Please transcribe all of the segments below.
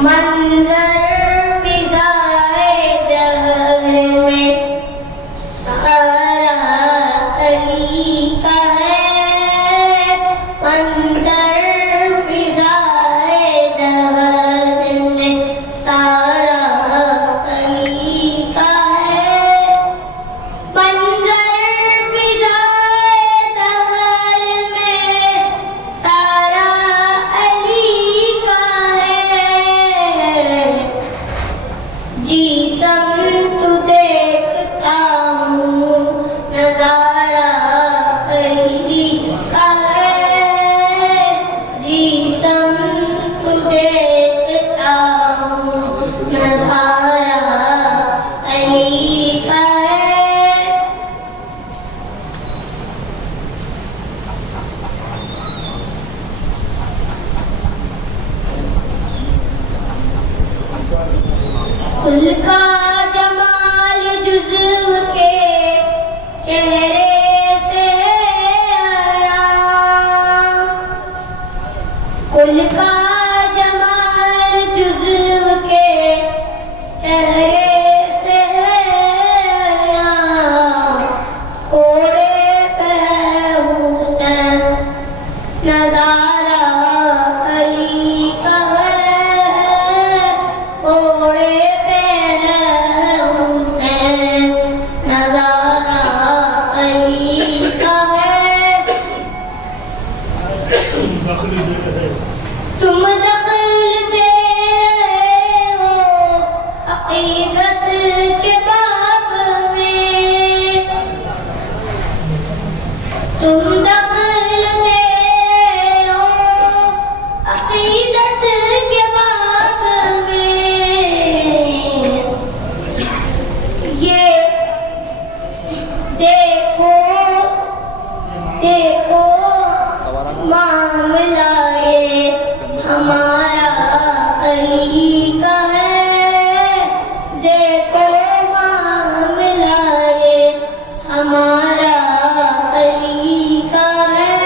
منظر فضائے دہر میں سارا علی کا ہے، منظر فضائے دہر میں سارا علی کا ہے، منظر فضائے دہر میں سارا علی کا ہے، جی سمت دیکھتا ہوں نظارہ علی کا ہے، جی سمت دیکھتا ہوں نظارہ علی کا ہے۔ کل کا جمال جزو کے چہرے سے آیا، کل کا جمال جزو کے چہرے سے آیا، کوڑے پہ حسین نظارہ علی کا ہے، کوڑے پہ حسین نظارہ علی کا ہے۔ تم دخل دے رہے ہو عقیدت کے باب میں، تم دخل دے رہے ہو عقیدت کے باب میں، یہ دیکھو دیکھو معاملہ یہ ہمارا علی کا ہے، دیکھو معاملہ یہ ہمارا علی کا ہے،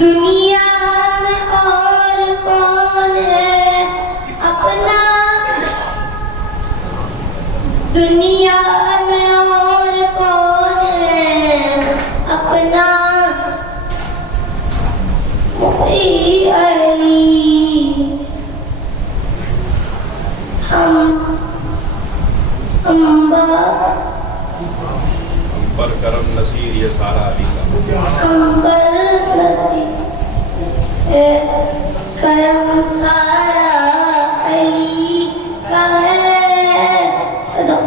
دنیا میں اور کون ہے اپنا، دنیا میں اور کون ہے اپنا، وہی علی، ہم پر کرم نصیر یہ سارا علی کا، ہم پر کرم سارا علی کا ہے۔ صدق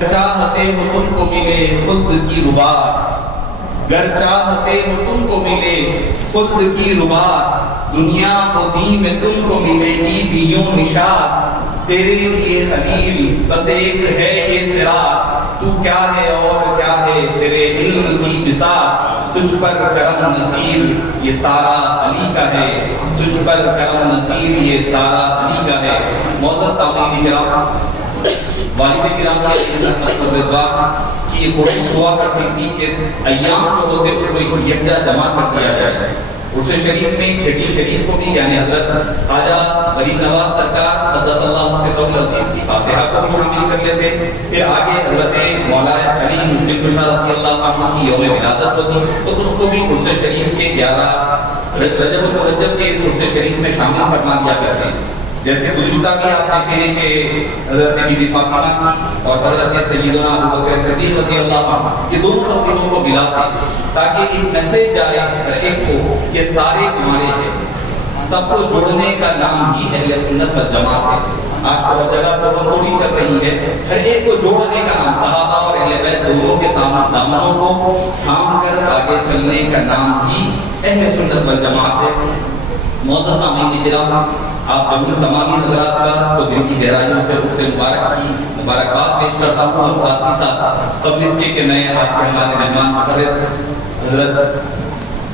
چاہتے ہو تم کو ملے خلد کی ربات، گر چاہتے ہو تم کو ملے خلد کی ربات، دنیا کو دی میں تم کو ملے گی بھی یوں نشاد، تیرے لیے خلیل بس ایک ہے یہ صراط، تو کیا ہے اور کیا ہے تیرے علم کی بساط، تجھ پر کرم نصیر یہ سارا علی کا ہے، تجھ پر کرم نصیر یہ سارا علی کا ہے۔ معزز سامعین کرام، والد کرام کی رحمت و رضوان کی یہ کوشش ہوا کرتی تھی کہ ایام جو ہوتے اس کو ایک یکجا جمع کر دیا جائے۔ عرس شریف میں چھٹی شریف کو بھی یعنی حضرت خواجہ غریب نواز سرکار قدس اللہ سرہ العزیز کی فاتحہ کو بھی شامل کر لیتے، پھر آگے حضرت مولا علی مشکل کشا رضی اللہ عنہ کی یوم ولادت ہوتی تو اس کو بھی عرس شریف کے 11 رجب المرجب کے اس عرس شریف میں شامل فرما دیا کرتے ہیں۔ جیسے گزشتہ بھی آپ دیکھتے ہیں کہ حضرت بی بی فاطمہ اور حضرت سیدنا ابوبکر صدیق رضی اللہ عنہ یہ دونوں خواتین کو ملاتے تاکہ ایک میسج جائے ہر ایک کو، یہ سارے ہمارے ہیں، سب کو جوڑنے کا نام ہی اہل سنت والجماعت ہے۔ آج تو ہر جگہ پروپگنڈا چل رہی ہے، ہر ایک کو جوڑنے کا نام، صحابہ اور اہل بیت دونوں کے دامنوں کو تھام کر آگے چلنے کا نام ہی اہل سنت والجماعت ہے۔ معزز سامعین کرام، آپ تمامی حضرات کا تو دل کی گہرائیوں سے اس سے مبارکباد پیش کرتا ہوں، اور ساتھ ہی ساتھ قبل اس کے کہ میں آج کے ہمارے مہمان مقرر حضرت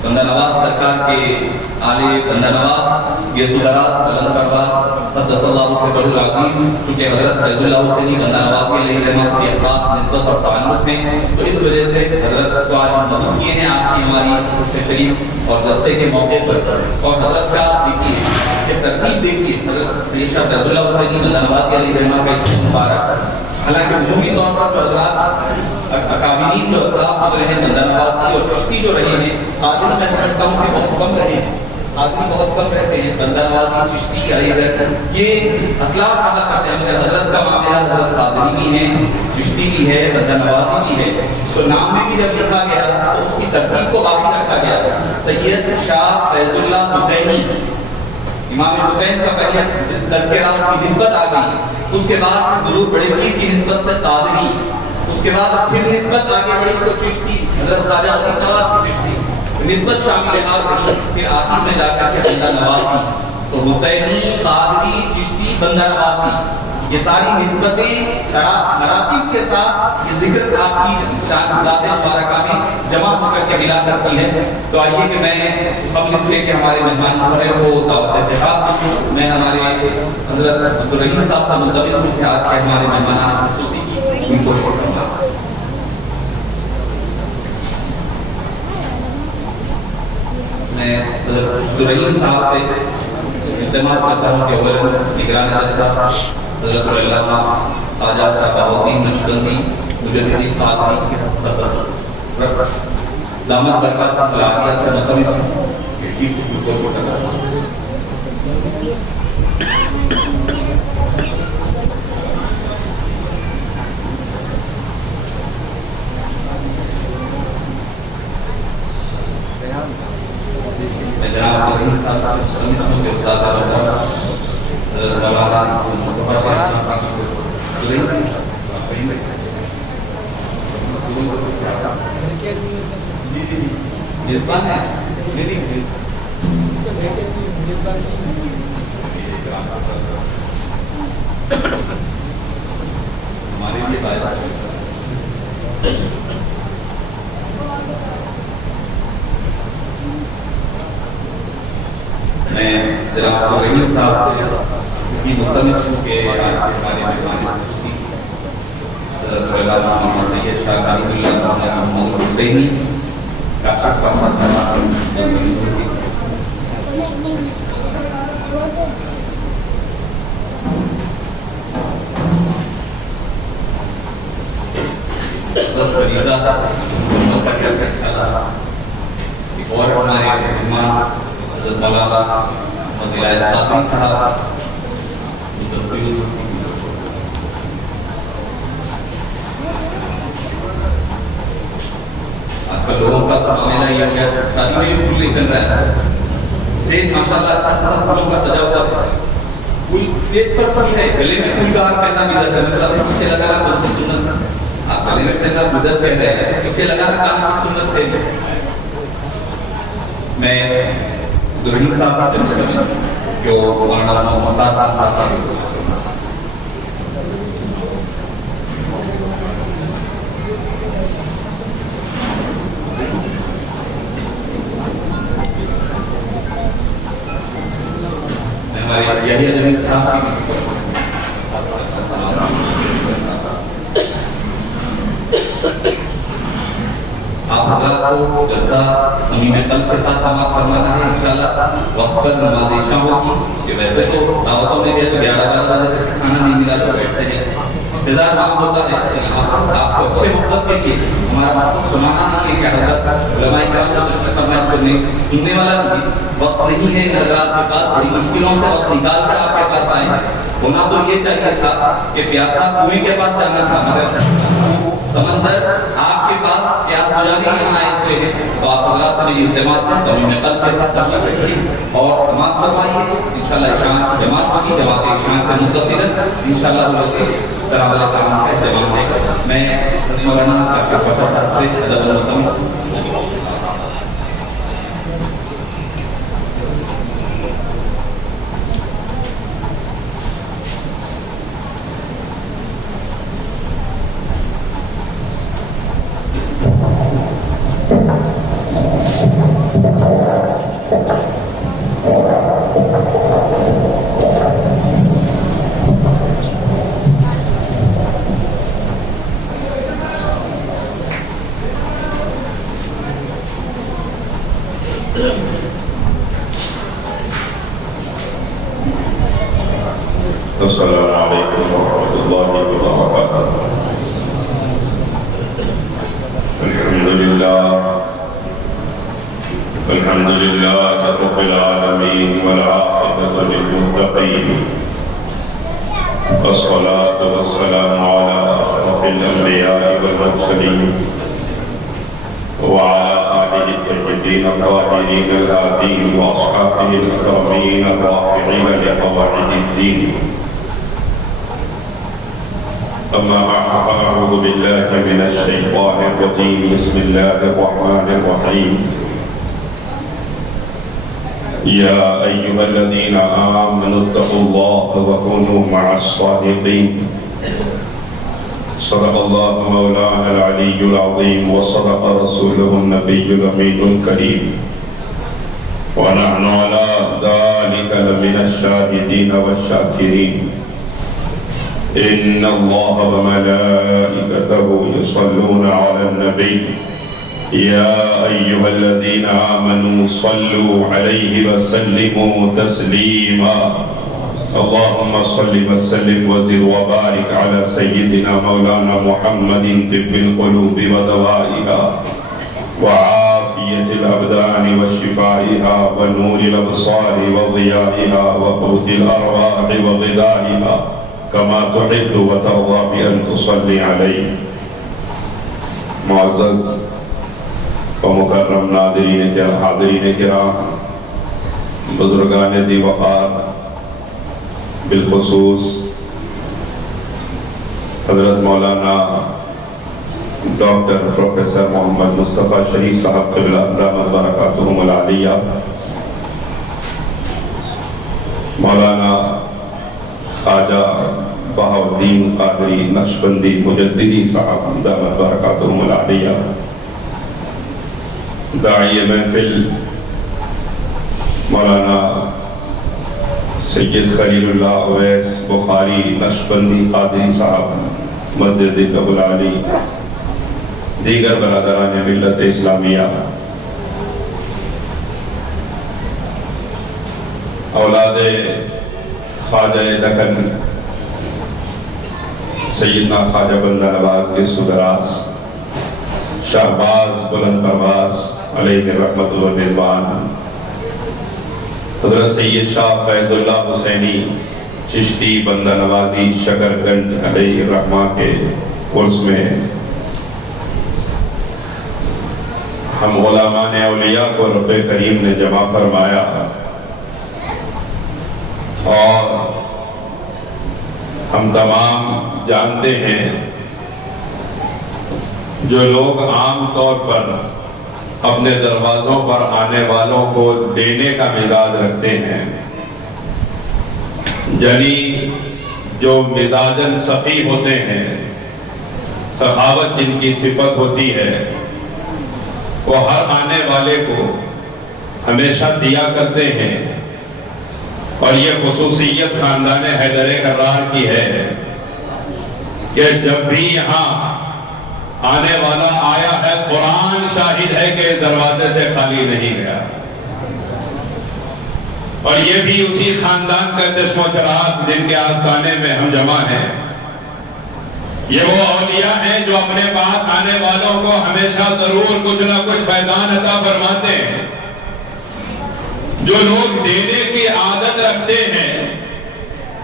بندہ نواز سرکار کے آل بندہ نواز یہ سدرات بلند پرواز قدس اللہ سے بڑی العظیم، چونکہ حضرت فیض اللہ حسینی بندہ نواز کے لیے رحمت کی خاص نسبت اور تعلق ہیں، تو اس وجہ سے حضرت کو آج مدد کیے ہیں آج کی ہماری سے شریف اور جلسے کے موقع پر. اور حضرت کا دیکھیے کہ ترتیب دیکھیے، حضرت سید شاہ فیض اللہ حسینی بندہ نواز کے لیے رحمت کا اسم مبارک. حالانکہ عمومی طور پر جو حضرات اکابرین جو اصلاف جو رہے ہیں بندہ نواز کی اور چشتی جو رہے ہیں، قادری میں سمجھتا ہوں کہ بہت کم رہے ہیں، آدمی بہت کم رہتے ہیں. بندہ نوازی، چشتی، علی حضرت یہ اسلاف کہا کرتے ہیں. مگر حضرت کا معاملہ حضرت قادری بھی ہے، چشتی بھی ہے، بندہ نوازی بھی ہے. تو نام میں بھی جب لکھا گیا تو اس کی ترتیب کو باقی رکھا گیا. سید شاہ فیض اللہ حسینی، امام حسین کا پہلے تذکرہ کی نسبت آ گئی، اس کے بعد حضور بڑے پیر کی نسبت سے قادری، اس کے بعد پھر نسبت آگے بڑھی تو چشتی، حضرت خواجہ غریب نواز کی چشتی نسبت شامل حال رہی. پھر آخر میں جا کر کے بندہ نوازی. تو حسینی، قادری، چشتی، بندہ نوازی، یہ ساری نسبتیں مراتب کے ساتھ یہ ذکر آپ کی شان ذات مبارکہ میں جمع ہو کر کے ملا کرتی ہے. تو آئیے کہ میں قبل اس کے ہمارے مہمان مقرر کو دعوت دیتا ہوں. میں ہمارے حضرت عبدالرحیم صاحب سے ملتمس ہوں کہ آج کے ہمارے مہمان خصوصی کی ان کو شکر کروں گا. میں حضرت عبدالرحیم صاحب سے التماس کرتا ہوں کہ اول نگران جلسہ حضرت علامہ خواجہ بہاؤالدین نقشبندی مجدد قادری دامت برکات العالیہ سے ملتمس ہوں کہ ان کو شکر کرتا ہوں. میں جناب عبدالرحیم صاحب سے ملتمس ہوں کہ استاد مولانا ہمارے لیے باعث میں جناب عبدالرحیم صاحب سے یہ ملتمس ہوں کہ آج ہمارے مہمان خصوصی حضرت علامہ مولانا سید شاہ غریب اللہ محمد حسینی کا شکر بس فریضہ اور ہمارے مہمان حضرت مولانا محمد ولایت قادری صاحب آج کل لوگوں کا معاملہ یہ ہو گیا شادی میں بھی پھول نکل رہا ہے. اسٹیج ماشاءاللہ اچھا خاصا پھولوں کا سجا ہوا ہے. پھول اسٹیج پر پھول ہے، گلے میں پھول کا ہار پہننا بدعت ہے. مطلب پیچھے لگا رہا کون سی سنت، آپ گلے میں پہننا بدعت کہہ رہے ہیں، پیچھے لگا رہا کام کی سنت ہے. میں عبدالرحیم صاحب سے ملتمس ہوں کہ وہ مولانا محمد صاحب یحییٰ جمیل صاحب کی آپ حضرات کو جلسہ صمیم قلب کے ساتھ سماعت فرمانا ہے. انشاءاللہ وقت پر نماز عشاء ہوگی. کہ ویسے تو دعوتوں میں گئے تو 11-12 بجے تک کھانا نہیں ملا تو بیٹھتے ہیں، انتظار کام ہوتا ہے. آپ کو اچھے مقصد کے لیے ہمارا مقصد سنانا نہیں ہے کہ حضرت علماء کرام جو تشریف فرمائے کو نہیں سننے والا نہیں. وقت نہیں ہے حضرات کے پاس، بڑی مشکلوں سے وقت نکال کر آپ کے پاس آئے ہیں. ہونا تو یہ چاہیے تھا کہ پیاسا کنویں کے پاس جانا تھا، مگر سمندر آپ کے پاس پیاس بجانے یہاں آئے ہوئے ہیں. تو آپ حضرات سے میری التماس ہے صمیم قلب کے ساتھ تشریف رکھیے اور سماعت فرمائیے. انشاءاللہ عشاء جماعت ہوگی، جماعت عشاء سے متصل انشاءاللہ وہ لوگ طرح والا کام کا اہتمام ہے. میں مولانا ڈاکٹر بابا صاحب سے ادب الملتمس رب العالمين والعاقبة للمتقين والصلاة والسلام على أشرف الأنبياء والمرسلين وعلى آله الطيبين الطاهرين الهادين وأصحابه الكرامين الرافعين لقواعد الدين. أما بعد فأعوذ بالله من الشيطان الرجيم. بسم الله الرحمن الرحيم. يا أيها الذين آمنوا اتقوا الله وكونوا مع الصادقين. صدق الله مولانا العلي العظيم وصدق رسوله النبي الأمين الكريم ونحن على ذلك لمن الشاهدين والشاكرين. إن الله وملائكته يصلون على النبي يا أيها الذين آمنوا صلوا عليه وسلموا تسليما. اللهم صل وسلم وزد وبارك على سيدنا مولانا محمد طب القلوب ودوائها وعافية الأبدان وشفائها ونور الأبصار وضيائها وقوت الأرواح وغذائها كما تحب وترضى بأن تصلي عليه. معزز و مکرم حاضرین کرام، بزرگان دی وقار، بالخصوص حضرت مولانا ڈاکٹر پروفیسر محمد مصطفیٰ شریف صاحب قبلہ دامت برکاتہم العالیہ، مولانا خواجہ بہاؤالدین قادری نقشبندی مجددی صاحب دامت برکاتہم العالیہ، داعی محفل مولانا سید خلیل اللہ اویس بخاری نقشبندی قادری صاحب مدد قبول علی، دیگر برادران ملت اسلامیہ، اولاد خواجہ دکن سیدنا خواجہ بندہ نواز کے سدراس شہباز بلند پرواز علیہ رحمت و رضوان، حضرت سید شاہ فیض اللہ حسینی چشتی بندہ نوازی شکرگنج علیہ الرحمہ کے عرس میں ہم غلامان اولیاء کو رب کریم نے جمع فرمایا، اور ہم تمام جانتے ہیں جو لوگ عام طور پر اپنے دروازوں پر آنے والوں کو دینے کا مزاج رکھتے ہیں، یعنی جو مزاجاً سخی ہوتے ہیں، سخاوت جن کی صفت ہوتی ہے، وہ ہر آنے والے کو ہمیشہ دیا کرتے ہیں، اور یہ خصوصیت خاندان حیدر کرار کی ہے کہ جب بھی یہاں آنے والا آیا ہے، قرآن شاہد ہے کہ دروازے سے خالی نہیں گیا، اور یہ بھی اسی خاندان کا چشم و چراغ جن کے آستانے میں ہم جمع ہیں۔ یہ وہ اولیاء ہیں جو اپنے پاس آنے والوں کو ہمیشہ ضرور کچھ نہ کچھ فیضان عطا فرماتے ہیں۔ جو لوگ دینے کی عادت رکھتے ہیں،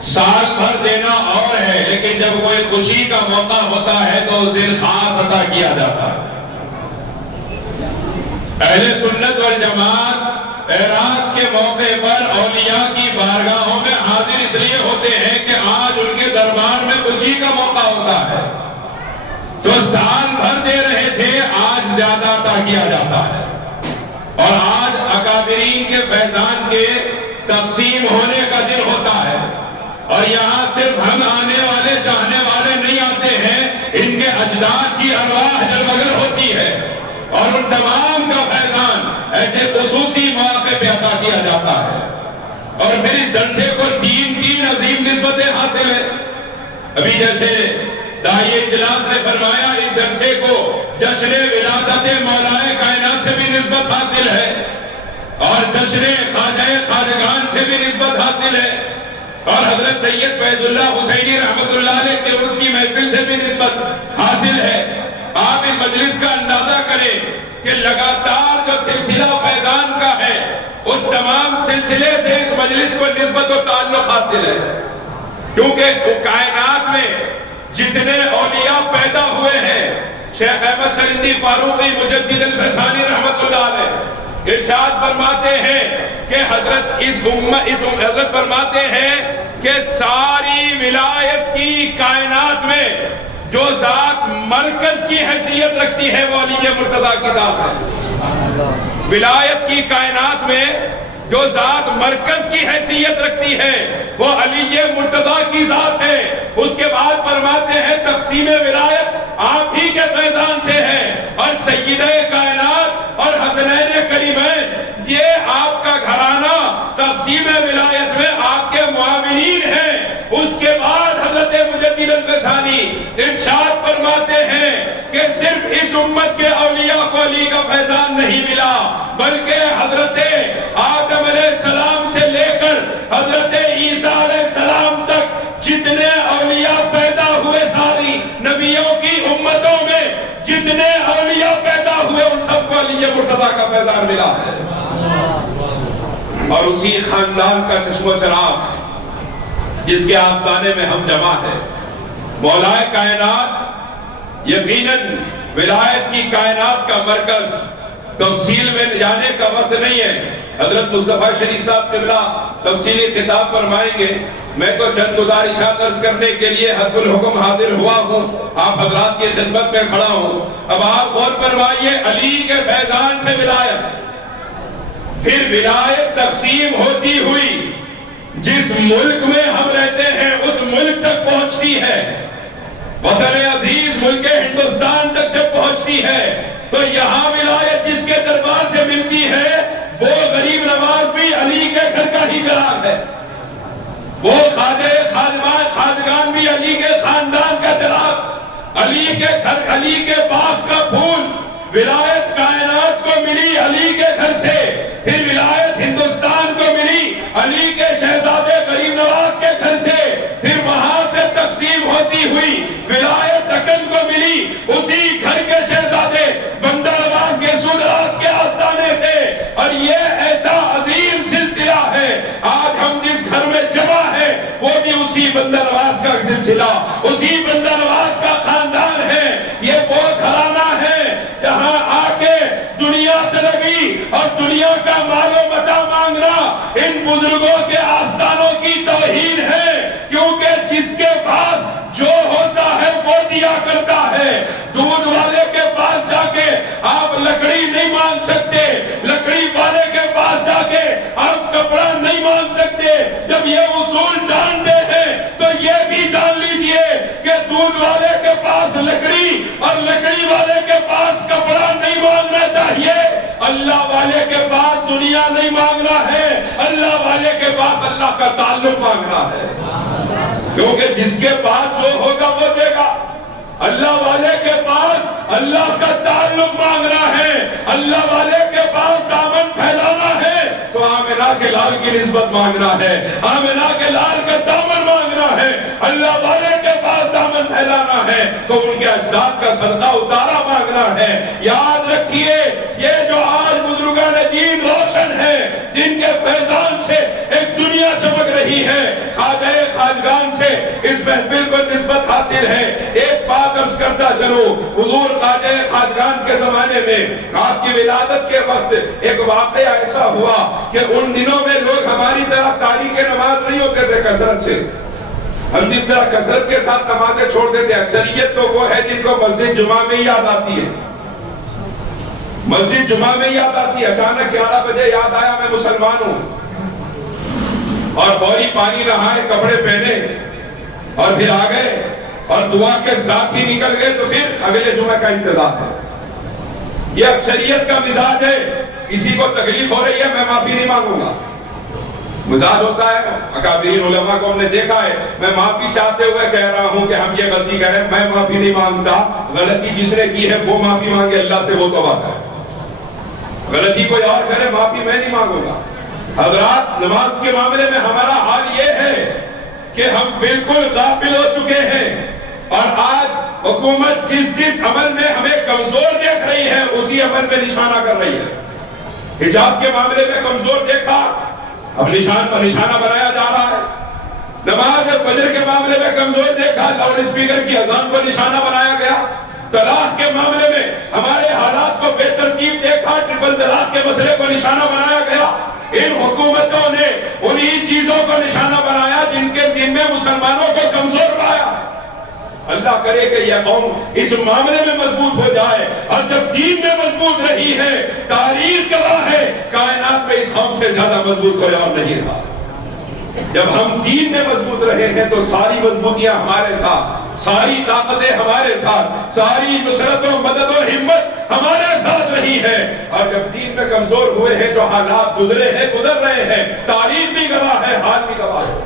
سال بھر دینا اور ہے، لیکن جب کوئی خوشی کا موقع ہوتا ہے تو اس دن خاص عطا کیا جاتا ہے۔ اہل سنت والجماعت اعراض کے موقع پر اولیاء کی بارگاہوں میں حاضر اس لیے ہوتے ہیں کہ آج ان کے دربار میں خوشی کا موقع ہوتا ہے، تو سال بھر دے رہے تھے، آج زیادہ عطا کیا جاتا ہے، اور آج اکابرین کے فیضان کے تقسیم ہونے کا دن ہوتا ہے، اور یہاں صرف ہم آنے والے چاہنے والے نہیں آتے ہیں، ان کے اجداد کی ارواح جلوگر ہوتی ہے، اور ان تمام کا فیضان ایسے خصوصی مواقع پہ عطا کیا جاتا ہے۔ اور پھر اس جلسے کو تین عظیم نسبتیں حاصل ہیں۔ ابھی جیسے داعی اجلاس نے فرمایا، اس جلسے کو جشن ولادت مولا کائنات سے بھی نسبت حاصل ہے، اور جشن خواجہ خواجگان سے بھی نسبت حاصل ہے، اور حضرت سید فیض اللہ حسینی رحمت اللہ علیہ کے عرس کی محفل سے بھی نسبت حاصل ہے۔ آپ اس مجلس کا اندازہ کریں کہ لگاتار جو سلسلہ فیضان کا ہے اس تمام سلسلے سے اس مجلس کو نسبت و تعلق حاصل ہے، کیونکہ کائنات میں جتنے اولیاء پیدا ہوئے ہیں، شیخ احمد سرندی فاروقی مجدد الفسانی رحمت اللہ علیہ ارشاد فرماتے ہیں کہ حضرت فرماتے ہیں کہ ساری ولایت کی کائنات میں جو ذات مرکز کی حیثیت رکھتی ہے وہ علی مرتضیٰ کی ذات ہے۔ ولایت کی کائنات میں جو ذات مرکز کی حیثیت رکھتی ہے وہ علی مرتضیٰ کی ذات ہے۔ اس کے بعد فرماتے ہیں تقسیم ولایت آپ ہی کے فیضان سے ہے، اور سیدہ کائنات اور حسنین کریمین یہ آپ کا گھرانہ تقسیم ولایت میں آپ کے معاونین ہیں۔ اس کے بعد حضرت مجدد الفسانی ارشاد فرماتے ہیں کہ صرف اس امت کے اولیاء کو علی کا فیضان نہیں ملا، بلکہ حضرت آدم علیہ السلام سے لے کر حضرت عیسیٰ علیہ السلام تک جتنے اولیاء پیدا ہوئے ساری نبیوں کی امتوں میں جتنے اولیاء پیدا ہوئے ان سب کو علی مرتضیٰ کا فیضان ملا ہے، اور اسی خاندان کا چشم و چراغ جس کے آستانے میں ہم جمع ہیں۔ مولا کائنات یقیناً ولایت کی کائنات کا مرکز، تفصیل میں جانے کا وقت نہیں ہے۔ حضرت مصطفیٰ شریف صاحب قبلہ تفصیلی خطاب فرمائیں گے، میں تو چند گزارشات عرض کرنے کے لیے حسب الحکم حاضر ہوا ہوں، آپ حضرات کی خدمت میں کھڑا ہوں۔ اب آپ غور فرمائیے، علی کے فیضان سے ولایت، پھر ولایت تقسیم ہوتی ہوئی جس ملک میں ہم رہتے ہیں اس ملک تک پہنچتی ہے، وطن عزیز ملک ہندوستان تک جب پہنچتی ہے تو یہاں ولایت جس کے دربار سے ملتی ہے وہ غریب نواز بھی علی کے گھر کا ہی چراغ ہے، وہ خواجگان بھی علی کے خاندان کا چراغ، علی کے گھر، علی کے باغ کا پھول۔ ولایت کائنات کو ملی علی کے گھر سے، پھر ولایت ہندوستان کو ملی علی کے شہزادے غریب نواز کے گھر سے، پھر وہاں سے تقسیم ہوتی ہوئی ولایت دکن کو ملی اسی گھر کے شہزادے بندہ نواز کے سودراز کے آستانے سے، اور یہ ایسا عظیم سلسلہ ہے۔ آج ہم جس گھر میں جمع ہے وہ بھی اسی بندہ نواز کا سلسلہ، اسی بندہ نواز کا خاندان ہے۔ یہ وہ گھرانہ ہے جہاں آ کے دنیا طلبی اور دنیا کا مال و متاع مانگنا ان بزرگوں کے آستانوں کی توہین ہے، کیونکہ جس کے پاس جو ہوتا ہے وہ دیا کرتا ہے۔ دودھ والے کے پاس جا کے آپ لکڑی نہیں مانگ سکتے، لکڑی والے کے پاس جا کے آپ کپڑا نہیں مانگ سکتے۔ جب یہ اصول جانتے ہیں تو یہ بھی جان لیجئے کہ دودھ والے کے پاس لکڑی اور لکڑی والے کے پاس کپڑا نہیں مانگنا چاہیے، اللہ والے کے پاس دنیا نہیں مانگنا ہے، اللہ والے کے پاس اللہ کا تعلق مانگنا ہے، کیونکہ جس کے پاس جو ہوگا وہ دے گا۔ اللہ والے کے پاس اللہ کا تعلق مانگنا ہے، اللہ والے کے پاس دامن پھیلانا ہے تو آمنہ کے لال کی نسبت مانگنا ہے، آمنہ کے لال کا دامن مانگنا ہے، اللہ والے کے پاس دامن پھیلانا ہے تو ان کے اجداد کا صدقہ اتارا مانگنا ہے۔ یاد رکھیے یہ جو آج بزرگان دین روشن ہے، جن کے فیضان سے ایک دنیا چمک رہی ہے، خواجہ خواجگان سے اس محفل کو نسبت حاصل ہے۔ ایک بات عرض کرتا چلو، حضور خواجہ خواجگان کے زمانے میں آپ کی ولادت کے وقت ایک واقعہ ایسا ہوا کہ ان دنوں میں لوگ ہماری طرح تاریخ نماز نہیں ہوتے تھے کثرت سے، ہم جس طرح کثرت کے ساتھ نمازیں چھوڑتے تھے، اکثریت تو وہ ہے جن کو مسجد جمعہ میں یاد آتی ہے، مسجد جمعہ میں یاد آتی ہے، اچانک 11 بجے یاد آیا میں مسلمان ہوں، اور فوری پانی نہائے، کپڑے پہنے اور پھر آ گئے اور دعا کے ساتھ ہی نکل گئے تو پھر اگلے جمعہ کا انتظار ہے۔ یہ اکثریت کا مزاج ہے، کسی کو تکلیف ہو رہی ہے میں معافی نہیں مانگوں گا، مزاج ہوتا ہے۔ اکابرین علماء کو ہم نے دیکھا ہے، میں معافی چاہتے ہوئے کہہ رہا ہوں کہ ہم یہ غلطی کر رہے ہیں، میں معافی نہیں مانگتا، غلطی جس نے کی ہے وہ معافی مانگے اللہ سے، وہ توبہ کرے، غلطی کوئی اور کرے معافی میں نہیں مانگوں گا۔ حضرات نماز کے معاملے میں ہمارا حال یہ ہے کہ ہم بالکل غافل ہو چکے ہیں، اور آج حکومت جس عمل میں ہمیں کمزور دیکھ رہی ہے اسی عمل میں نشانہ کر رہی ہے۔ حجاب کے معاملے میں کمزور دیکھا، اب نشان پر نشانہ بنایا جا رہا ہے۔ نماز فجر کے معاملے میں کمزور دیکھا، لاؤڈ اسپیکر کی اذان کو نشانہ بنایا گیا۔ طلاق کے معاملے میں ہمارے حالات کو بے ترتیب دیکھا، ٹرپل طلاق کے مسئلے کو نشانہ بنایا گیا۔ ان حکومتوں نے انہی چیزوں کو نشانہ بنایا جن کے دین میں مسلمانوں کو کمزور پایا۔ اللہ کرے کہ یہ قوم اس معاملے میں مضبوط ہو جائے، اور جب دین میں مضبوط رہی ہے، تاریخ گواہ ہے کائنات میں اس قوم سے زیادہ مضبوط کوئی اور نہیں رہا۔ جب ہم دین میں مضبوط رہے ہیں تو ساری مضبوطیاں ہمارے ساتھ، ساری طاقتیں ہمارے ساتھ، ساری نصرت و مدد و ہمت ہمارے ساتھ رہی ہے۔ اور جب دین میں کمزور ہوئے ہیں جو حالات گزرے ہیں، گزر رہے ہیں، تاریخ بھی گواہ ہے، حال بھی گواہ ہے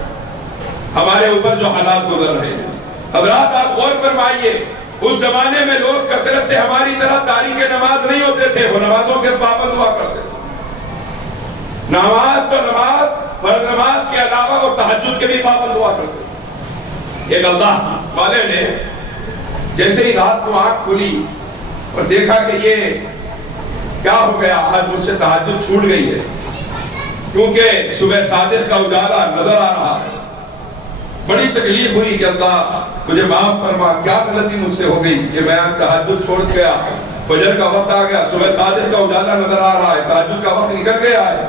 ہمارے اوپر جو حالات گزر رہے ہیں۔ حضرات آپ غور فرمائیے، اس زمانے میں لوگ کثرت سے ہماری طرح تاریخ نماز نہیں ہوتے تھے، وہ نمازوں کے پابند ہوا کرتے تھے۔ نماز تو نماز، فرض نماز کے علاوہ وہ تہجد کے بھی پابند ہوا کرتے تھے۔ ایک اللہ والے نے جیسے ہی رات کو آنکھ کھلی اور دیکھا کہ یہ کیا ہو گیا، آج مجھ سے تہجد چھوٹ گئی ہے، کیونکہ صبح صادق کا اجالا نظر آ رہا ہے۔ بڑی تکلیف ہوئی کہ اللہ مجھے معاف فرما، کیا غلطی مجھ سے ہو گئی کہ میں تہجد چھوڑ گیا، فجر کا وقت آ گیا، صبح صادق کا اجالا نظر آ رہا ہے، تہجد کا وقت نکل گیا ہے۔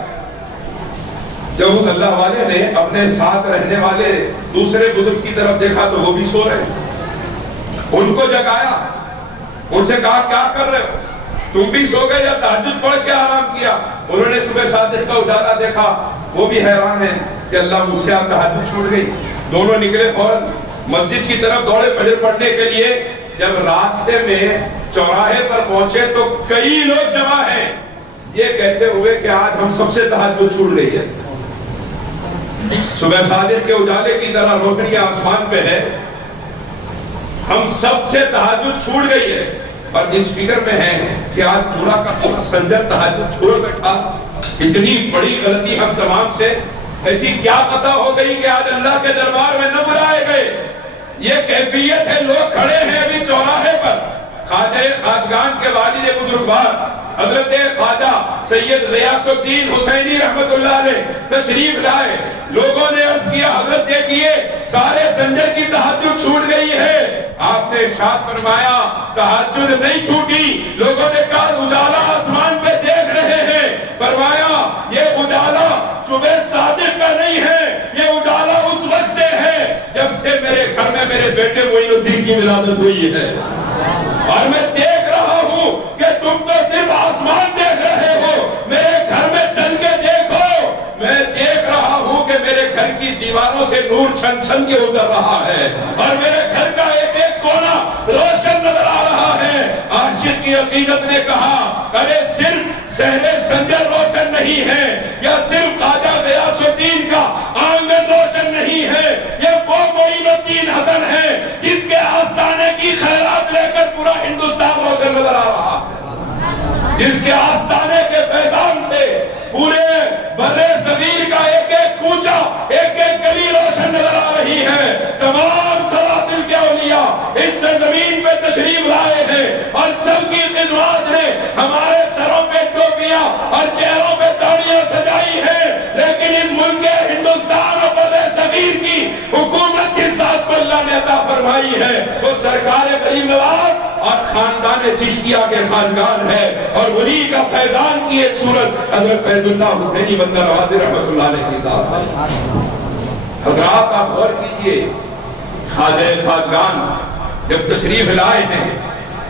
جب اس اللہ والے نے اپنے ساتھ رہنے والے دوسرے بزرگ کی طرف دیکھا تو وہ بھی سو رہے، ان کو جگایا، ان سے کہا کیا کر رہے ہو، تم بھی سو گئے یا تہجد پڑھ کے آرام کیا؟ انہوں نے صبح صادق کا اجالا دیکھا، وہ بھی حیران ہے کہ اللہ مجھ سے تہجد چھوٹ گئی۔ دونوں نکلے فوراً مسجد کی طرف دوڑے فجر پڑھنے کے لیے۔ جب راستے میں چوراہے پر پہنچے تو کئی لوگ جمع ہیں، یہ کہتے ہوئے کہ آج ہم سب سے تہجد چھوٹ گئی ہے۔ صبح صادق کے اجالے کی طرح روشنی آسمان پہ ہے، ہم سب سے تہجد چھوٹ گئی ہے، اور اس فکر میں ہے کہ آج پورا کا پورا سنجر تہجد چھوڑ بیٹھا۔ اتنی بڑی غلطی ہم تمام سے ایسی کیا خطا ہو گئی کہ آج اللہ کے دربار میں نہ بلائے گئے؟ یہ کیفیت ہے، لوگ کھڑے ہیں ابھی چوراہے پر، خواجہ خواجگان کے والد بزرگوار حضرت خواجہ سید غیاث الدین حسینی رحمت اللہ علیہ تشریف لائے۔ لوگوں نے عرض کیا حضرت دیکھیے سارے سنجر کی تہجد چھوٹ گئی ہے۔ آپ نے ارشاد فرمایا تہجد نہیں چھوٹی۔ لوگوں نے کہا اجالا آسمان پہ دیکھ رہے ہیں، فرمایا یہ اجالا صبح صادق کا نہیں ہے، یہ اجالا اس وقت سے ہے جب سے میرے گھر میں میرے بیٹے معین الدین کی ولادت ہوئی ہے، اور میں دیکھ رہا ہوں کہ تم تو صرف آسمان دیکھ رہے ہو، میرے گھر میں چل کے دیکھو، میں دیکھ رہا ہوں کہ میرے گھر کی دیواروں سے نور چھن چھن کے اتر رہا ہے، اور میرے گھر کا ایک ایک کونا روشن نظر آ رہا ہے۔ عاشق کی عقیدت نے کہا ارے صرف شہر سنجر روشن نہیں ہے، یا صرف خواجہ غیاث الدین کا آنگن روشن نہیں ہے، یہ وہ معین الدین حسن ہے جس کے آستانے کی خیرات لے کر پورا ہندوستان روشن نظر آ رہا ہے، جس کے آستانے کے فیضان سے پورے برے صغیر کا ایک ایک کوچہ ایک ایک گلی روشن نظر آ رہی ہے۔ تمام سلاسل کے اولیاء اس زمین پہ تشریف لائے ہیں، اور سب کی خدمات نے ہمارے سروں پہ ٹوپیاں اور چہروں پہ داڑیاں سجائی ہیں، لیکن اس ملک ہندوستان اور برے صغیر کی حکومت کی ذات کو اللہ نے عطا فرمائی ہے، وہ سرکار کریم نواز اور خاندان چشتیہ کے خاندان ہے، اور انہی کا فیضان کی ایک صورت حضرت فیض اللہ حسینی بندہ نواز رحمت اللہ علیہ کی ذات ہے۔ حضرات آپ غور کیجئے، خواجہ خواجگان جب تشریف لائے ہیں،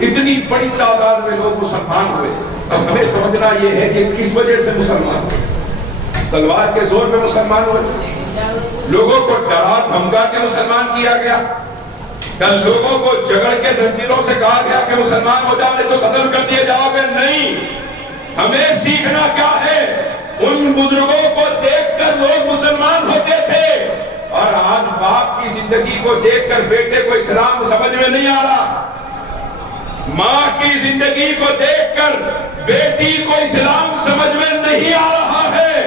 اتنی بڑی تعداد میں لوگ مسلمان ہوئے۔ اب ہمیں سمجھنا یہ ہے کہ کس وجہ سے مسلمان ہوئے؟ تلوار کے زور پہ مسلمان ہوئے؟ لوگوں کو ڈرا دھمکا کے مسلمان کیا گیا؟ یا لوگوں کو جگڑ کے زنجیروں سے کہا گیا کہ مسلمان ہو جاؤ نہیں تو قتل کر دیے جاؤ گے؟ نہیں، ہمیں سیکھنا کیا ہے؟ ان بزرگوں کو دیکھ کر لوگ مسلمان ہوتے تھے، اور آج باپ کی زندگی کو دیکھ کر بیٹے کو اسلام سمجھ میں نہیں آ رہا، ماں کی زندگی کو دیکھ کر بیٹی کو اسلام سمجھ میں نہیں آ رہا ہے۔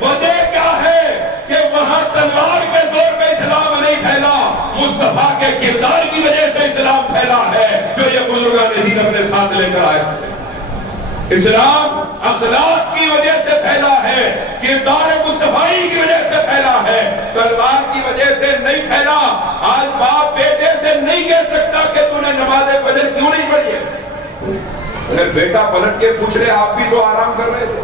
وجہ کیا ہے کہ وہاں تلوار کے زور پہ اسلام نہیں پھیلا، مصطفیٰ کے کردار کی وجہ سے اسلام پھیلا ہے جو یہ بزرگان دین اپنے ساتھ لے کر آئے۔ اسلام اخلاق کی وجہ سے پھیلا ہے، کردار مصطفی کی وجہ سے پھیلا ہے، تلوار کی وجہ سے نہیں پھیلا۔ آج باپ بیٹے سے نہیں کہہ سکتا کہ تو نے نماز فجر کیوں نہیں پڑھی ہے۔ اگر بیٹا پلٹ کے پوچھ رہے آپ بھی تو آرام کر رہے تھے۔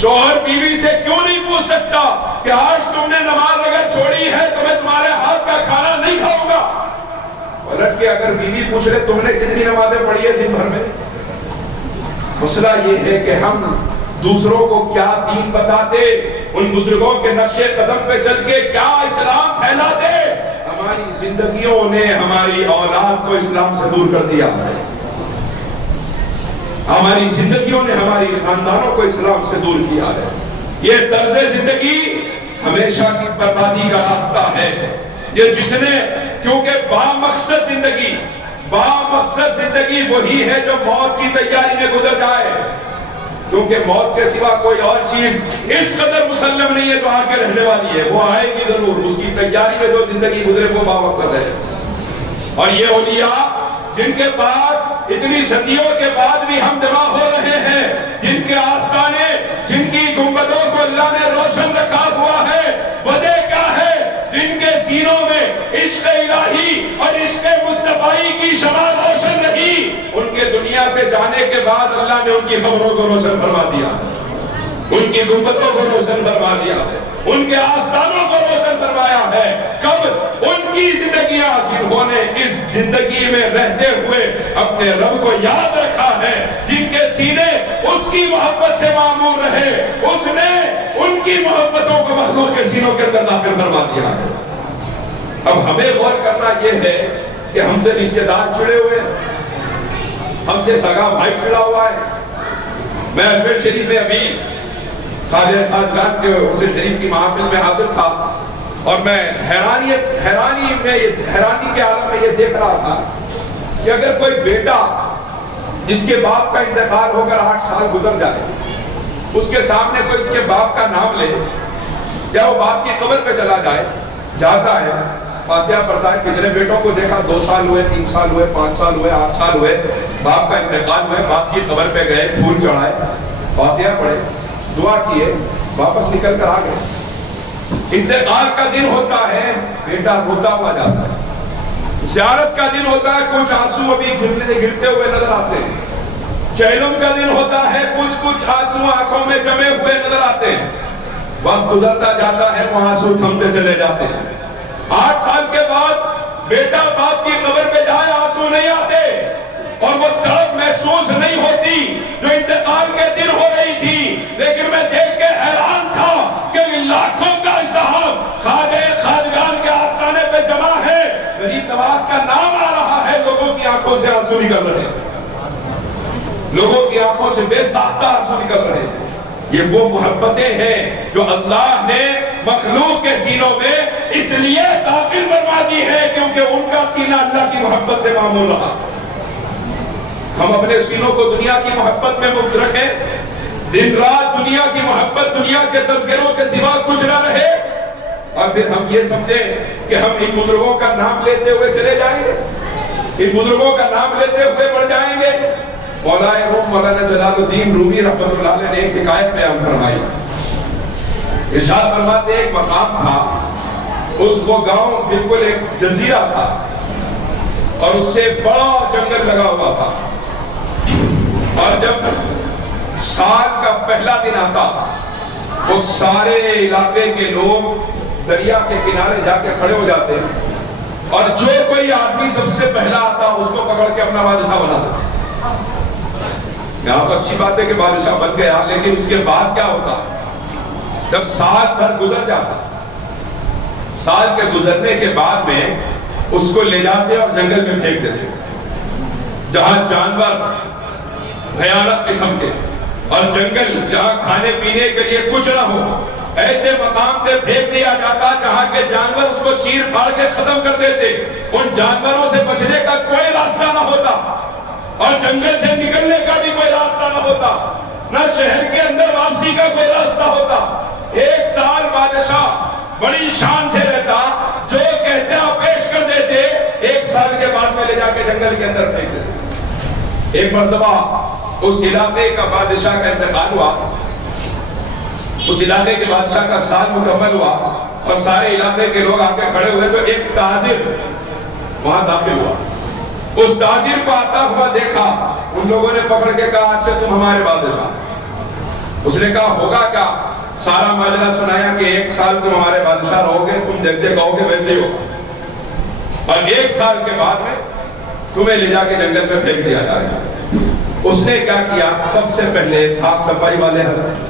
شوہر بیوی سے کیوں نہیں پوچھ سکتا کہ آج تم نے نماز اگر چھوڑی ہے تو میں تمہارے ہاتھ کا کھانا نہیں کھاؤں گا۔ پلٹ کے اگر بیوی پوچھ رہے تم نے کتنی نمازیں پڑھی ہے دن بھر میں۔ مسئلہ یہ ہے کہ ہم دوسروں کو کیا دین بتاتے، ان بزرگوں کے نقش قدم پہ چل کے کیا اسلام پھیلاتے۔ ہماری زندگیوں نے ہماری اولاد کو اسلام سے دور کر دیا ہے، ہماری زندگیوں نے ہماری خاندانوں کو اسلام سے دور کیا ہے۔ یہ طرز زندگی ہمیشہ کی بربادی کا راستہ ہے۔ یہ جتنے کیونکہ بامقصد زندگی وہی ہے جو موت کی تیاری میں گزر جائے، کیونکہ موت کے سوا کوئی اور چیز اس قدر مسلم نہیں ہے جو آ کے رہنے والی ہے، وہ آئے گی ضرور۔ اس کی تیاری میں جو زندگی گزرے وہ بامقصد ہے۔ اور یہ اولیاء جن کے پاس اتنی صدیوں کے بعد بھی ہم جمع ہو رہے ہیں، جن کے آستانے، جن کی گنبدوں کو اللہ نے روشن رکھا ہوا ہے، وجہ کیا ہے؟ جن کے سینوں میں عشق الہی اور عشق مصطفی کی شمع روشن رہی، ان کے دنیا سے جانے کے بعد اللہ نے ان کی قبروں کو روشن فرما دیا، ان کی گنبدوں کو روشن فرما دیا ہے، ان کے آستانوں کو روشن فرمایا ہے۔ کب؟ ان کی زندگیاں جنہوں نے اس زندگی میں رہتے ہوئے اپنے رب کو یاد رکھا ہے، جن کے سینے اس کی محبت سے معمور رہے، اس نے ان کی محبتوں کو مخلوق کے سینوں کے اندر داخل فرما دیا ہے۔ اب ہمیں غور کرنا یہ ہے کہ ہم سے رشتہ دار جڑے ہوئے ہیں، ہم سے سگا بھائی جڑا ہوا ہے۔ میں اجمیر شریف میں ابھی خواجہ خواجگان کے حسین شریف کی محافل میں حاضر تھا، اور میں حیرانی کے عالم میں یہ دیکھ رہا تھا کہ اگر کوئی بیٹا جس کے باپ کا انتقال ہو کر 8 سال گزر جائے، اس کے سامنے کوئی اس کے باپ کا نام لے، یا وہ باپ کی قبر پہ چلا جائے، جاتا ہے، فاتحہ پڑھتا ہے، کتنے بیٹوں کو دیکھا 2 سال ہوئے، 3 سال ہوئے، 5 سال ہوئے، 8 سال ہوئے، باپ کا انتقال ہوئے، باپ کی قبر پہ گئے، پھول چڑھائے، فاتحہ پڑھے، دعا کیے، واپس نکل کر آ گئے۔ انتقال کا دن ہوتا ہے، بیٹا روتا ہوا جاتا ہے۔ زیارت کا دن ہوتا ہے، کچھ آنسو ابھی گرتے ہوئے نظر آتے ہیں۔ چہلم کا دن ہوتا ہے، کچھ آنسو آنکھوں میں جمے ہوئے نظر آتے ہیں۔ وقت گزرتا جاتا ہے، وہ آنسو تھمتے چلے جاتے ہیں۔ 8 سال کے بعد بیٹا باپ کی قبر پہ جائے، آنسو نہیں آتے، اور وہ تڑپ محسوس نہیں ہوتی جو انتقال کے دن ہو رہی تھی۔ لیکن میں دیکھ کے حیران تھا کہ لاکھوں کا ازدحام خواجہ خواجگان کے آستانے پہ جمع ہے، غریب نواز کا نام آ رہا ہے، لوگوں کی آنکھوں سے آنسو نکل رہے ہیں، لوگوں کی آنکھوں سے بے ساختہ آنسو نکل رہے ہیں۔ یہ وہ محبتیں ہیں جو اللہ نے مخلوق کے سینوں میں اس لیے داخل فرما دی ہے کیونکہ ان کا سینہ اللہ کی محبت سے معمول رہا۔ ہم اپنے سینوں کو دنیا کی محبت میں مبت رکھیں، دن رات دنیا کی محبت، دنیا کے تذکروں کے سوا کچھ نہ رہے، اور پھر ہم یہ سمجھیں کہ ہم ان بزرگوں کا نام لیتے ہوئے چلے جائیں گے، ان بزرگوں کا نام لیتے ہوئے بڑھ جائیں گے۔ مولانا جلال الدین رومی رحمۃ اللہ علیہ نے ایک حکایت بیان فرمائی۔ ارشاد فرماتے ایک مقام تھا، اس وہ گاؤں بالکل ایک جزیرہ تھا، اور اس سے بڑا جنگل لگا ہوا تھا، اور جب سال کا پہلا دن آتا وہ سارے علاقے کے لوگ دریا کے کنارے جا کے کھڑے ہو جاتے، اور جو کوئی آدمی سب سے پہلا آتا اس کو پکڑ کے اپنا بادشاہ بناتا۔ یہاں تو اچھی بات ہے کہ بادشاہ بن گیا، لیکن اس کے بعد کیا ہوتا؟ جب سال بھر گزر جاتا، سال کے گزرنے کے بعد میں اس کو لے جاتے اور جنگل میں پھینک دیتے، جہاں جانور بھیانک قسم کے، اور جنگل جہاں کھانے پینے کے لیے کچھ نہ ہو، ایسے مقام پہ پھینک دیا جاتا جہاں کے جانور اس کو چیر پھاڑ کے ختم کر دیتے۔ ان جانوروں سے بچنے کا کوئی راستہ نہ ہوتا، اور جنگل سے نکلنے کا بھی کوئی راستہ نہ ہوتا، نہ شہر کے اندر واپسی کا کوئی راستہ ہوتا۔ 1 سال بادشاہ بڑی شان سے رہتا، جو کہتے ہیں پیش کر دیتے، 1 سال کے بعد میں لے جا کے جنگل کے اندر پھینک دیتے۔ ایک مرتبہ اس علاقے کا بادشاہ کا انتقال ہوا، اس علاقے کے بادشاہ کا سال مکمل ہوا اور سارے علاقے کے لوگ آ کے کھڑے ہوئے تو ایک تاجر وہاں داخل ہوا. اس تاجر کو آتا ہوا دیکھا، ان لوگوں نے پکڑ کے کہا اچھا تم ہمارے بادشاہ. اس نے کہا ہوگا کیا؟ سارا ماجرا سنایا کہ 1 سال تم ہمارے بادشاہ رہو گے، تم جیسے کہو گے ویسے ہی ہوگا، اور 1 سال کے بعد میں تمہیں لے جا کے جنگل میں پھینک دیا جائے گا. اس نے کیا کیا؟ سب سے پہلے صاف صفائی والے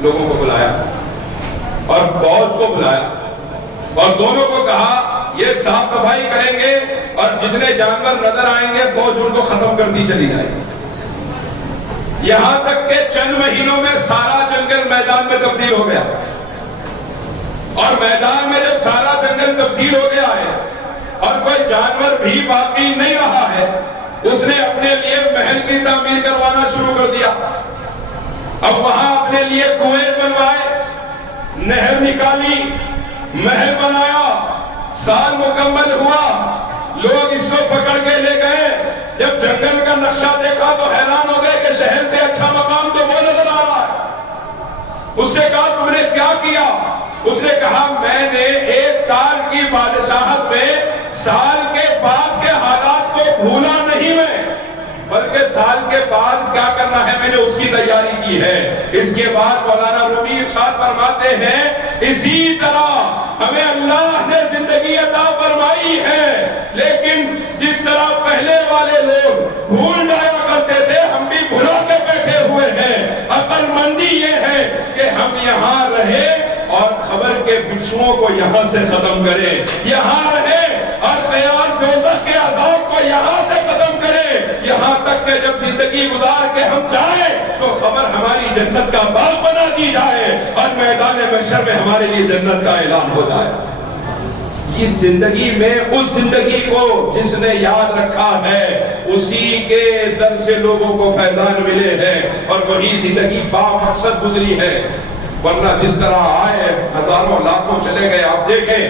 لوگوں کو بلایا اور فوج کو بلایا اور دونوں کو کہا یہ صاف صفائی کریں گے اور جتنے جانور نظر آئیں گے فوج ان کو ختم کرتی چلی جائے گی. یہاں تک کہ چند مہینوں میں سارا جنگل میدان میں تبدیل ہو گیا، اور میدان میں جب سارا جنگل تبدیل ہو گیا ہے اور کوئی جانور بھی باقی نہیں رہا ہے، اس نے اپنے لیے محل کی تعمیر کروانا شروع کر دیا. اب وہاں اپنے لیے کنویں بنوائے، نہر نکالی، محل بنایا. سال مکمل ہوا، لوگ اس کو پکڑ کے لے گئے. جب جنگل کا نقشہ دیکھا تو حیران ہو گئے کہ شہر سے اچھا مقام تو وہ نظر آ رہا ہے. اس سے کہا تم نے کیا کیا؟ اس نے کہا میں نے 1 سال کی بادشاہت میں سال کے بعد کے حالات کو بھولا نہیں میں، بلکہ سال کے بعد کیا کرنا ہے میں نے اس کی تیاری کی ہے. اس کے بعد مولانا رومی ارشاد فرماتے ہیں اسی طرح ہمیں اللہ نے زندگی عطا فرمائی ہے، لیکن جس طرح پہلے والے لوگ بھول جایا کرتے تھے ہم بھی بھلا کے بیٹھے ہوئے ہیں. عقل مندی یہ ہے کہ ہم یہاں رہے اور خبر کے بچھوؤں کو یہاں سے ختم کریں، یہاں رہے اور خیال دوزخ کے عذاب کو یہاں سے ختم کریں، یہاں تک کہ جب زندگی گزار کے ہم جائیں تو خبر ہماری جنت کا باغ بنا دی جائے اور میدان محشر میں ہمارے لیے جنت کا اعلان ہو جائے. اس زندگی میں اس زندگی کو جس نے یاد رکھا ہے اسی کے در سے لوگوں کو فیضان ملے ہیں اور وہی زندگی بامقصد گزری ہے. ورنہ جس طرح آئے ہزاروں لاکھوں چلے گئے. آپ دیکھیں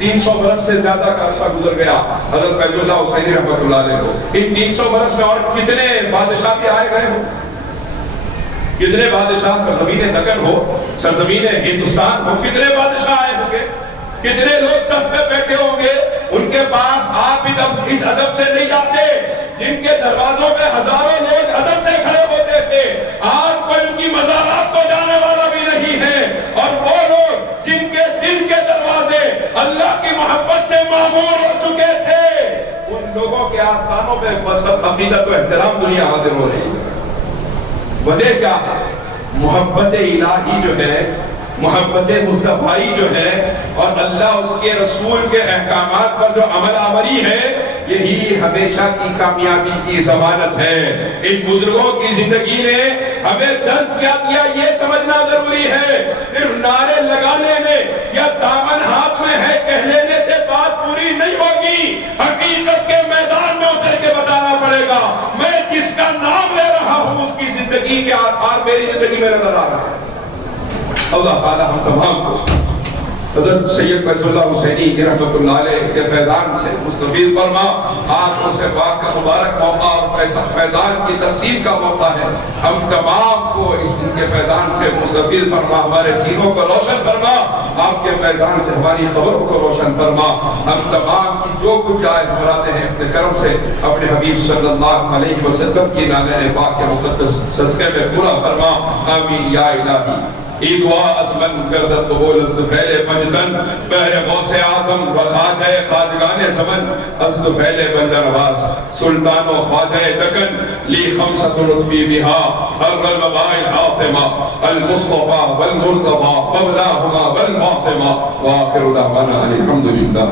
300 برس سے زیادہ کا عرصہ گزر گیا حضرت فیض اللہ حسینی رحمۃ اللہ علیہ کو. ان 300 برس میں اور کتنے بادشاہ بھی آئے گئے ہوں، کتنے بادشاہ سرزمین دکن ہو، سرزمین ہندوستان ہو، کتنے بادشاہ آئے ہوں گے، کتنے لوگ تخت پہ بیٹھے ہوں گے. ان کے پاس آپ اس ادب سے نہیں جاتے جن کے دروازوں پہ ہزاروں لوگ ادب سے کھڑے ہوتے تھے. آج کوئی ان کی مزارات کو جانے والا بھی نہیں ہے، اور وہ لوگ جن کے دل کے دروازے اللہ کی محبت سے معمور ہو چکے تھے ان لوگوں کے آستانوں پہ بس عقیدت و احترام دنیا حاضر ہو رہی ہے. وجہ کیا ہے؟ محبت الہی جو ہے، محبت مصطفی جو ہے اور اللہ اس کے رسول کے احکامات پر جو عمل آوری ہے، یہی ہمیشہ کی کامیابی کی ضمانت ہے. ان بزرگوں کی زندگی نے ہمیں درس کیا دیا یہ سمجھنا ضروری ہے. صرف نعرے لگانے میں یا دامن ہاتھ میں ہے کہہ لینے سے بات پوری نہیں ہوگی. حقیقت کے میدان میں اتر کے بتانا پڑے گا. میں جس کا نام لے رہا ہوں اس کی زندگی کے آثار میری زندگی میں نظر آ رہا ہے. اللہ تعالی ہم تمام کو حضرت سید فیض اللہ حسینی رحمۃ اللہ علیہ کے فیضان سے مستفید فرما. آج سے پاک کا مبارک موقع اور فیضان کی تقسیم کا موقع ہے. ہم تمام کو اس دن کے فیضان سے مستفید فرما، ہمارے سینوں کو روشن فرما، آپ کے فیضان سے ہماری خبروں کو روشن فرما. ہم تمام کی جو کچھ جائز مراتے ہیں اپنے کرم سے اپنے حبیب صلی اللہ علیہ وسلم کی نامہ پاک کے مقدس صدقے میں پورا فرما. آمین یا الہی. ای دعا ازمن گردت قبول ازد فیل مجدن بہر غوث اعظم و خواجہ خواجگان زمن ازد فیل بندرواز سلطان و خواجہ دکن لی خمسۃ لطفی بہا حر المبائل حاطمہ المصطفیٰ والمرتضی وبلاہما والفاطمہ وآخر دعوانا الحمدللہ.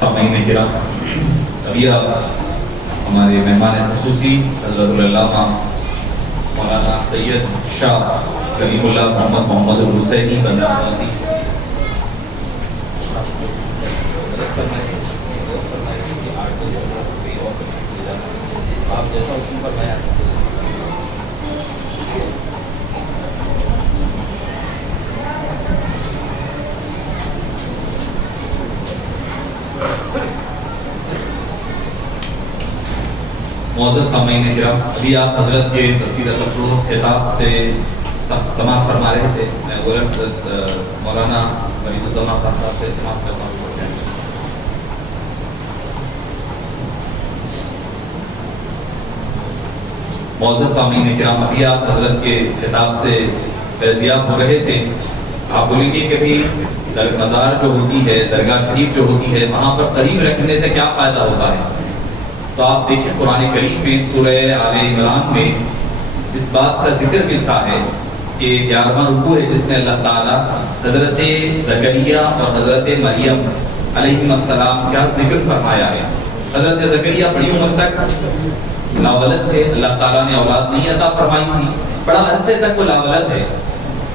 سامعین کرام، ابھی آپ ہمارے مہمان خصوصی حضرت العلامہ مولانا سید شاہ کریم اللہ محمد الحسینی بندرواسی آپ جیسا حکم فرمایا. معزز سامعین کرام، ابھی آپ حضرت کے بصیرت افروز خطاب سے سماعت فرما رہے تھے. میں حضرت مولانا فرید الزمان خان صاحب سے سماعت کرتا ہوں. معزز سامعین کرام، ابھی آپ حضرت کے خطاب سے فیضیاب ہو رہے تھے. آپ بولیں گے کہ بھی مزار جو ہوتی ہے، درگاہ شریف جو ہوتی ہے، وہاں پر قریب رکھنے سے کیا فائدہ ہوتا ہے؟ تو آپ دیکھیں قرآن کریم میں سورہ آل عمران میں اس بات کا ذکر ملتا ہے کہ 11واں رکوع ہے جس میں اللہ تعالیٰ حضرت زکریا اور حضرت مریم علیہ السلام کا ذکر فرمایا ہے. حضرت زکریا بڑی عمر تک لاولد تھے، اللہ تعالیٰ نے اولاد نہیں عطا فرمائی تھی، بڑا عرصے تک وہ لاولد ہے.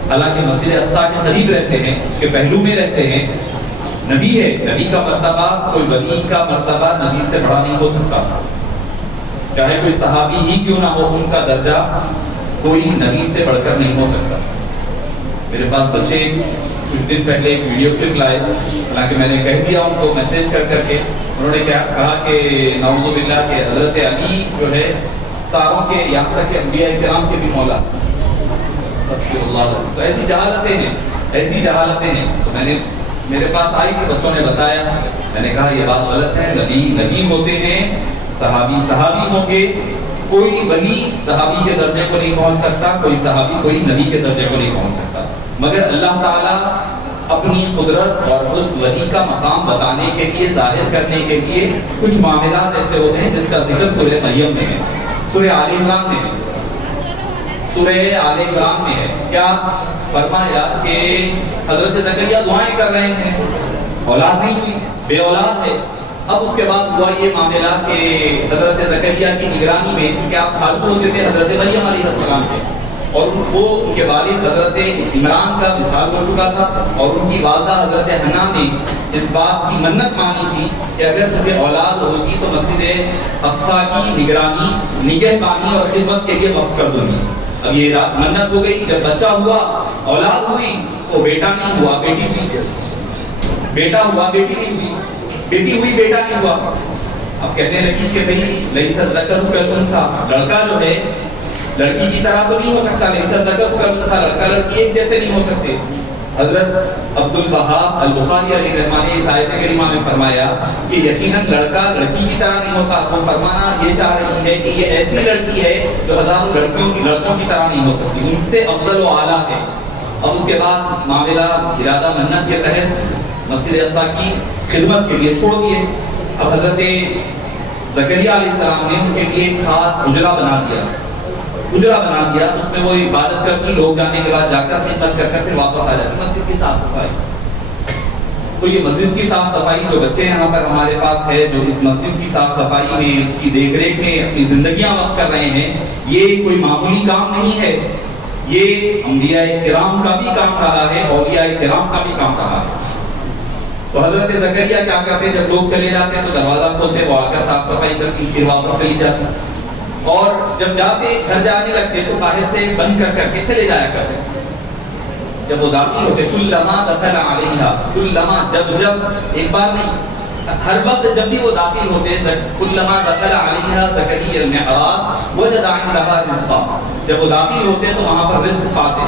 حالانکہ مسجد اقصیٰ کے قریب رہتے ہیں، اس کے پہلو میں رہتے ہیں. نبی ہے، نبی کا مرتبہ کوئی ولی کا مرتبہ نبی سے بڑا نہیں ہو سکتا، چاہے کوئی صحابی ہی کیوں نہ ہو، ان کا درجہ کوئی نبی سے بڑھ کر نہیں ہو سکتا. میرے پاس بچے کچھ دن پہلے ایک ویڈیو کلپ لائے، حالانکہ میں نے کہہ دیا ان کو میسج کر کر کے. انہوں نے کہا کہ نعوذ باللہ کہ حضرت علی جو ہے ساروں کے، یہاں تک کہ انبیاء کرام کے بھی مولا. تو ایسی جہالتیں ہیں، ایسی جہالتیں ہیں. تو میں نے، میرے پاس آئی کہ بچوں نے بتایا، میں نے کہا یہ بات غلط ہے. نبی نبی ہوتے ہیں، صحابی صحابی ہوں گے. کوئی ولی صحابی کے درجے کو نہیں پہنچ سکتا، کوئی صحابی کوئی نبی کے درجے کو نہیں پہنچ سکتا. مگر اللہ تعالیٰ اپنی قدرت اور اس ولی کا مقام بتانے کے لیے، ظاہر کرنے کے لیے کچھ معاملات ایسے ہوتے ہیں جس کا ذکر سورہ مریم میں ہے، سورہ آل عمران میں ہے. سورہ آل عمران میں ہے کیا فرمایا کہ حضرت زکریا دعائیں کر رہے ہیں، اولاد نہیں ہوئی، بے اولاد ہے. اب اس کے بعد ہوا یہ معاملہ کہ حضرت زکریا کی نگرانی میں، چونکہ آپ خالو ہوتے تھے حضرت مریم علیہ السلام کے، اور وہ ان کے والد حضرت عمران کا وصال ہو چکا تھا، اور ان کی والدہ حضرت حنا نے اس بات کی منت مانی تھی کہ اگر مجھے اولاد ہوگی تو مسجد اقصیٰ کی نگرانی، نگہبانی اور خدمت کے لیے وقف کر دوں گی. اب یہ منت ہو گئی. جب بچہ ہوا، اولاد ہوئی، تو بیٹا نہیں ہوا، بیٹی ہوئی. بیٹا ہوا، بیٹی نہیں ہوئی. بیٹی ہوئی، بیٹا نہیں ہوا. اب کہنے لگی کہ بھئی لیس الذکر کالانثیٰ، لڑکا جو ہے لڑکی کی طرح تو نہیں ہو سکتا. لیس الذکر کالانثیٰ، لڑکا لڑکی ایک جیسے نہیں ہو سکتے. حضرت عبد الوہاب البخاری علیہ رحمہ نے اس آیت کریمہ میں فرمایا کہ یقیناً لڑکا لڑکی کی طرح نہیں ہوتا. وہ فرمانا یہ چاہ رہی ہے کہ یہ ایسی لڑکی ہے جو ہزاروں لڑکوں کی طرح نہیں ہو سکتی، ان سے افضل و اعلیٰ ہے. اب اس کے بعد معاملہ ارادہ منت کے تحت مسجد اقصیٰ کی خدمت کے لیے چھوڑ دیے. اب حضرت زکریا علیہ السلام نے ان کے لیے ایک خاص حجرہ بنا دیا. اس میں وہ عبادت کرتی، لوگ جانے کے بعد جا کر خدمت کر کر پھر واپس آ جاتی. مسجد کی صاف صفائی، تو یہ مسجد کی صاف صفائی جو بچے یہاں پر ہمارے پاس ہے، جو اس مسجد کی صاف صفائی میں، اس کی دیکھ ریکھ میں اپنی زندگیاں وقف کر رہے ہیں، یہ کوئی معمولی کام نہیں ہے. یہ انبیاء کرام کا بھی کام رہا ہے، اولیاء کرام کا بھی کام رہا ہے. تو حضرت زکریا کیا کرتے، جب لوگ چلے جاتے ہیں تو دروازہ کھولتے، وہ آ کر صاف صفائی کرتی، پھر واپس چلی جاتی. اور جب جاتے گھر جانے لگتے تو باہر سے بند کر کے چلے جایا کرتے. جب وہ داخل ہوتے، کلما دخل علیہا، کلما جب ایک بار نہیں، ہر وقت جب بھی وہ داخل ہوتے، کلما دخل علیہا زکریا المحراب وجد عندها رزقا، جب وہ داخل ہوتے تو وہاں پر رزق پاتے.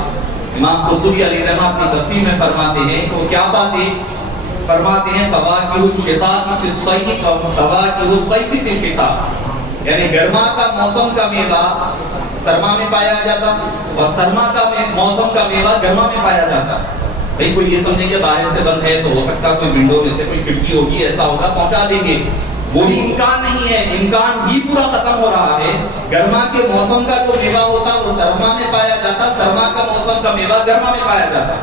امام قرطبی علیہ رحمہ اپنی تفسیر میں فرماتے ہیں کہ وہ کیا پاتے، فرماتے ہیں فواکہ الشتاء فی الصیف فواکہ الصیف فی الشتاء، یعنی گرما کا موسم کا میوہ سرما میں پایا جاتا اور سرما کا موسم کا میوہ گرما میں پایا جاتا. بھئی کوئی یہ سمجھیں کہ باہر سے بند ہے تو ہو سکتا کوئی ونڈو میں سے کوئی کھڑکی ہوگی، ایسا ہوگا پہنچا دیں گے، وہ بھی امکان نہیں ہے. امکان ہی پورا ختم ہو رہا ہے. گرما کے موسم کا جو میوہ ہوتا وہ سرما میں پایا جاتا، سرما کا موسم کا میوہ گرما میں پایا جاتا.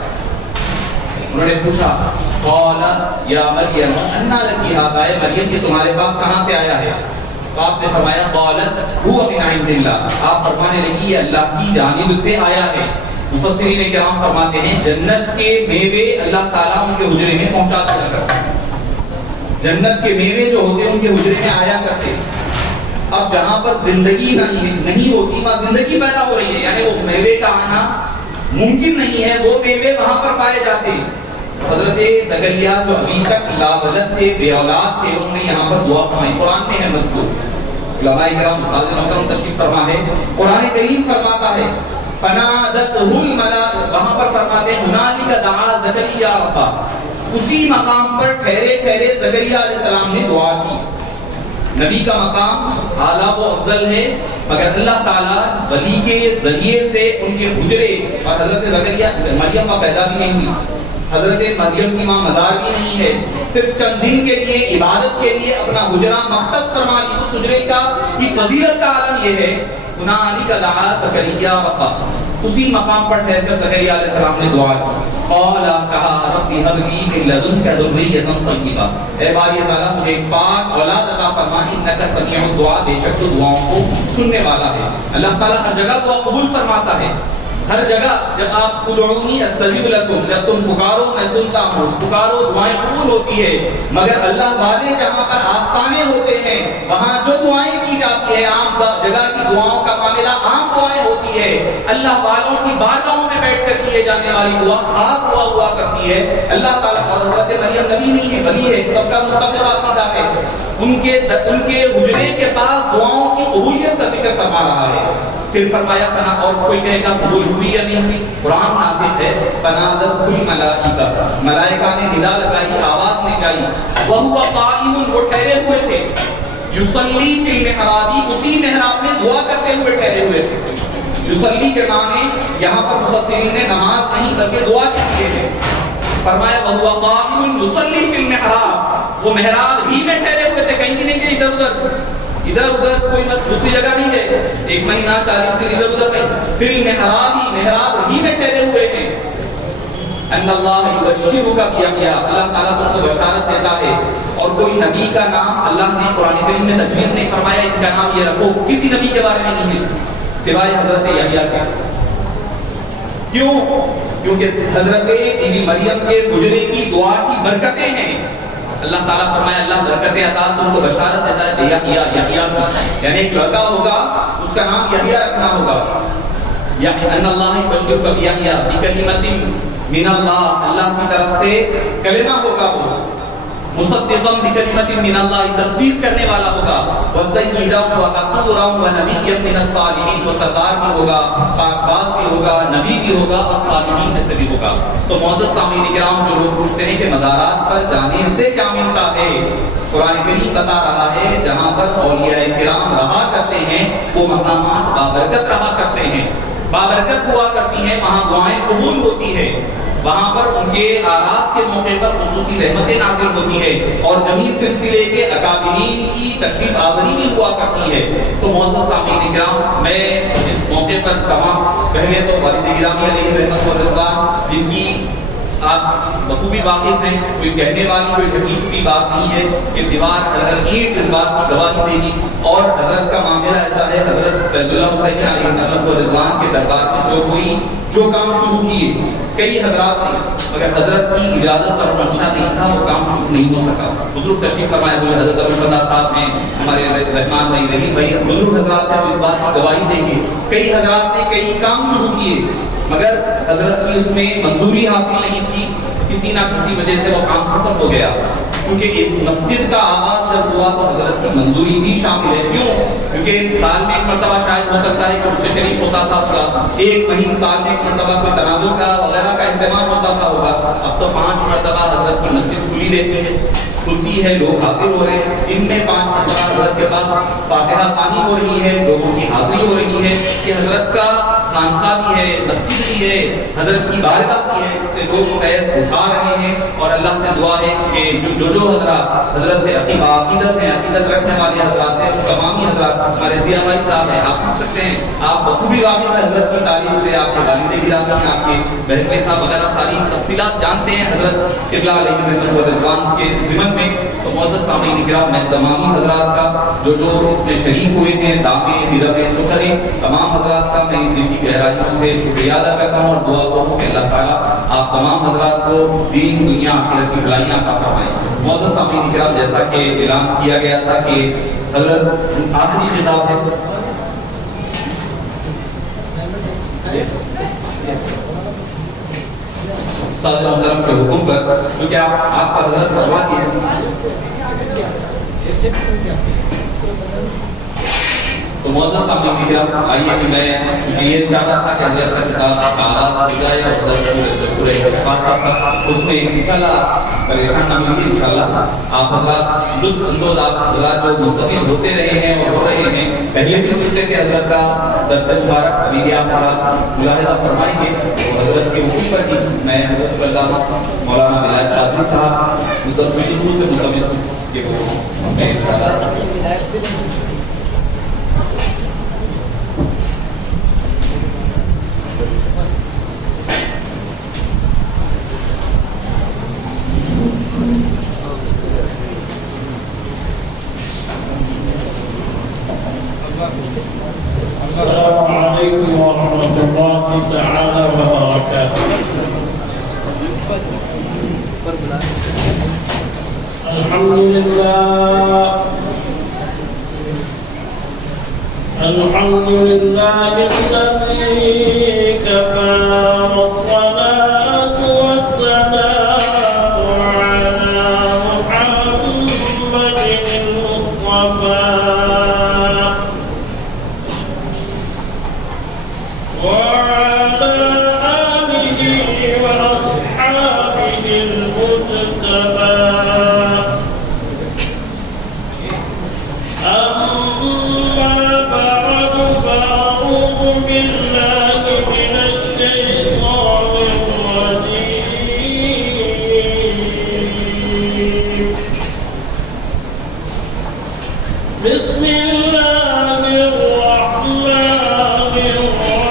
انہوں نے پوچھا قال یا مریم انا لکی ھذا، اے مریم یہ تمہارے پاس کہاں سے آیا ہے؟ تو آپ نے فرمایا قالت هو من عند اللہ، آپ فرمانے لگی یہ اللہ کی جانب سے آیا ہے. مفسرین کرام فرماتے ہیں جنت کے میوے اللہ تعالیٰ ان کے حجرے میں پہنچا دیا کرتے ہیں. جنت کے میوے جو ہوتے ہیں ان کے حجرے میں آیا کرتے. اب جہاں پر زندگی نہیں ہوتی وہاں زندگی پیدا ہو رہی ہے، یعنی وہ میوے کا آنا ممکن نہیں ہے، وہ میوے وہاں پر پائے جاتے ہیں. حضرت زکریا جو ابھی تک لاولد تھے، بے اولاد تھے، انہوں نے یہاں پر دعا فرمائی. قرآن میں ہے مذکور علماء کرام استاد محترم تشریف فرما ہے. قرآن کریم فرماتا ہے فنادتہ الملائکہ، وہاں پر فرماتے ہیں ہنالک دعا زکریا ربہ، اسی مقام پر ٹھہرے ٹھہرے زکریا علیہ السلام نے دعا کی. نبی کا مقام اعلیٰ و افضل ہے، مگر اللہ تعالیٰ ولی کے ذریعے سے ان کے حجرے، اور حضرت زکریا مریم ماں پیدا بھی نہیں ہوئی، حضرت مریم کی ماں مزار بھی نہیں ہے، صرف چند دن کے لیے عبادت کے لیے اپنا حجرہ مختص فرما لی. اس حجرے کا کی فضیلت کا عالم یہ ہے ہنالک دعا زکریا ربہ، اسی مقام پر ٹھہر کر زکریا علیہ السلام نے دعا کی. قال، کہا رب هب لي من لدنك ذرية طيبة، اے باری تعالیٰ مجھے ایک پاک اولاد عطا فرما، انک سمیع الدعاء، بے شک تو دعاؤں کو سننے والا ہے. اللہ تعالیٰ ہر جگہ دعا قبول فرماتا ہے. ہر جگہ جب آپ ادعونی استجب لکم، جب تم پکارو میں سنتا ہوں، پکارو دعائیں قبول ہوتی ہے. مگر اللہ والے جہاں پر آستانے ہوتے ہیں وہاں جو دعائیں کی جاتی ہے، عام جگہ کی دعاؤں کا معاملہ عام دعائیں ہوتی ہے. اللہ والوں کی بارگاہوں میں بیٹھ کر کیے جانے والی دعا خاص دعا ہوا کرتی ہے. اللہ تعالیٰ اور حضرت مریم نبی نہیں ہے، ولی ہے، سب کا متفق عقیدہ ہے. ان کے حجرے کے پاس دعاؤں کی قبولیت کا ذکر فرما رہا ہے. پھر فرمایا فنا، اور کوئی کہے گا قبول ہوئی یا نہیں ہوئی، قرآن ناطق ہے فنادت الملائکہ، ملائکہ نے ندا لگائی، آواز نکائی. وہو قائم، وہ ٹھہرے ہوئے تھے، یصلی فی المحراب، اسی محراب میں دعا کرتے ہوئے ٹھہرے ہوئے تھے. یصلی کے معنی یہاں پر مفسرین نے نماز نہیں بلکہ دعا کیے ہیں. فرمایا وہو قائم یصلی فی المحراب، وہ محراب ہی میں ٹھہرے ہوئے تھے، کہیں بھی نہیں کہ ادھر ادھر کوئی دوسری جگہ نہیں گئے، 1 مہینہ 40 دن ادھر ادھر نہیں، پھر محراب ہی میں ٹھہرے ہوئے ہیں. ان اللہ یبشرک بیحییٰ، اللہ تعالیٰ تم کو بشارت دیتا ہے. اور کوئی نبی کا نام اللہ نے قرآن کریم میں تجویز نہیں فرمایا ان کا نام یہ رکھو، کسی نبی کے بارے میں نہیں ہے سوائے حضرت یحییٰ کے. کیوں؟ کیونکہ حضرت بی بی مریم کے حجرے کی دعا کی برکتیں ہیں. اللہ تعالیٰ فرمایا اللہ برکتیں عطا، تم کو بشارت دیتا ہے یحییٰ کی، یعنی ایک لڑکا ہوگا اس کا نام یحییٰ رکھنا ہوگا. ان اللہ یبشرک بیحییٰ بکلمۃ من اللہ، اللہ کی طرف سے کلمہ ہوگا، وہ مصدقا بکلمۃ من اللہ، تصدیق کرنے والا ہوگا. وسیدا وحصورا ونبیا من الصالحین، وہ سردار بھی ہوگا، پاک باز بھی ہوگا، نبی بھی ہوگا اور صالحین میں سے بھی ہوگا. تو معزز سامعین کرام، جو لوگ پوچھتے ہیں کہ مزارات پر جانے سے کیا ملتا ہے، قرآن کریم بتا رہا ہے جہاں پر اولیاء کرام رہا کرتے ہیں وہ مقامات بابرکت رہا کرتے ہیں، بابرکت ہوا کرتی ہیں، وہاں دعائیں قبول ہوتی ہے، وہاں پر ان کے آراز کے موقع پر خصوصی رحمتیں نازل ہوتی ہے اور جمیع سلسلے کے اکابرین کی تشریف آوری بھی ہوا کرتی ہے. تو معزز سامعین کرام، میں اس موقع پر تمام پہلے تو والد گرامی علیہ رحمت و رضوان، جن کی آپ بخوبی واقف ہیں، کوئی کہنے والی کوئی حقیق کی بات نہیں ہے کہ دیوار ہر اینٹ اس بات کی گواہی دے گی. اور حضرت کا معاملہ ایسا ہے، حضرت فیض اللہ حسینی علیہ رحمت و رضوان کے دربار میں جو کام شروع کیے کئی حضرات نے، مگر حضرت کی اجازت اور منشا نہیں تھا، وہ کام شروع نہیں ہو سکا. بزرگ تشریف فرمائے ہوئے حضرت ابوالفضل صاحب ہیں، ہمارے رحمان بھائی رحیم بھائی، بزرگ حضرات ہیں، اس بات کی گواہی دیں گے. کئی حضرات نے کئی کام شروع کیے مگر حضرت کی اس میں منظوری حاصل نہیں تھی، کسی نہ کسی وجہ سے وہ کام ختم ہو گیا. کیونکہ اس مسجد کا آغاز جب ہوا تو حضرت کی منظوری بھی شامل ہے. کیوں؟ کیونکہ سال میں ایک مرتبہ شاید ہو سکتا ہے کہ عرس شریف ہوتا تھا ہوگا، ایک مہینے سال میں ایک مرتبہ کوئی تنازع کا وغیرہ کا اہتمام ہوتا تھا ہوگا. اب تو 5 مرتبہ حضرت کی مسجد کھلی رہتی ہے، کھلتی ہے، لوگ حاضر ہو رہے ہیں. ان میں 5 مرتبہ حضرت کے پاس فاتحہ خوانی ہو رہی ہے، لوگوں کی حاضری ہو رہی ہے کہ حضرت کا خانقاہ بھی ہے، مسجد بھی ہے، حضرت کی بارگاہ بھی ہے. اس سے لوگ فیض اٹھا رہے ہیں اور اللہ سے دعا ہے کہ جو حضرات حضرت سے عقیدت ہیں، عقیدت رکھنے والے حضرات ہیں، تمامی حضرات، ہمارے ضیاء بھائی صاحب ہیں، آپ پوچھ سکتے ہیں، آپ بخوبی واقف ہیں حضرت کی تعریف سے، آپ کے والد گرامی ہیں، آپ کے بہن صاحب وغیرہ ساری تفصیلات جانتے ہیں حضرت ابلا علیہ رضوان کے ضمن میں. تو معزز سامعین کرام، میں تمامی حضرات کا جو اس میں شریک ہوئے ہیں، دامے دیرب سکھرے، تمام حضرات کا میں دل کی گہرائیوں سے شکریہ ادا کرتا ہوں اور دعا کروں کہ اللہ تعالیٰ آپ تمام حضرات کو دین دنیا آخرت کی بھلائیاں عطا فرمائیں. معزز سامعین کرام، جیسا کہ اعلان کیا گیا تھا کہ حضرت آخری خطاب ہے. استاد محترم کے حکم پر، کیونکہ آپ کا حضرت فرما دیے تو معزز سامعین کرام، آئیے کہ میں چونکہ یہ چاہتا تھا کہ حضرت کا خطاب کا آغاز ہو جائے اور سورہ انفال تھا، اس میں انشاءاللہ پریشان نہ ہوئیے، انشاءاللہ آپ حضرات لطف اندوز آپ حضرات جو مستفید ہوتے رہے ہیں اور ہو رہے ہیں، پہلے بھی سنتے تھے حضرت کا درس مبارک، ابھی بھی آپ حضرات ملاحظہ فرمائیں گے اور حضرت کے حکم پر ہی میں حضرت علامہ مولانا ولایت قادری صاحب مدثر سے ملتمس ہوں کہ وہ میں السلام عليكم ورحمة الله تعالى وبركاته. الحمد لله الذي كفى والصلاة والسلام على محمد المصطفى وعلى آله وأصحابه المجتبى. أما بعد فأعوذ بالله من الشيطان الرجيم. بسم الله الرحمن الرحيم.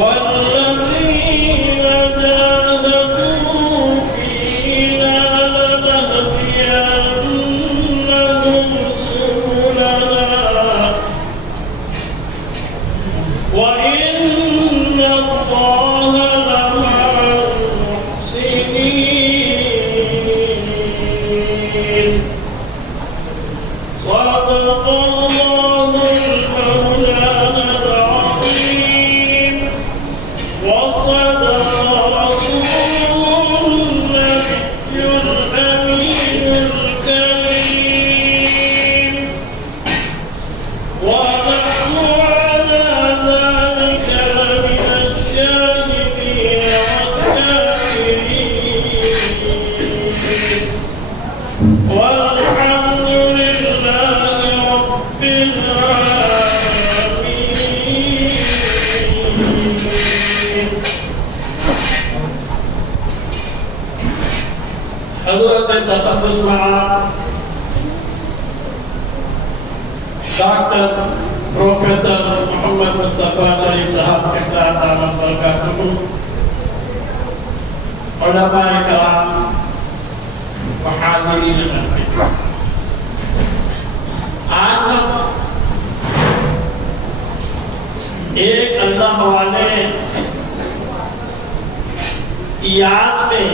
والذين جاهدوا فينا لنهدينهم سبلنا وإن الله لمع المحسنين. صدق الله المولانا العظيم وصدق رسوله النبي الأمين الكريم ونحن على ذلك لمن الشاهدين والشاكرين والحمد لله رب العالمين. حضرت تقدس مع ڈاکٹر پروفیسر محمد مصطفیٰ شریف صاحب کے ساتھ آمد برکاتہ، علماء کرام وحاضرین المسجد، آج ہم ایک اللہ والے کی یاد میں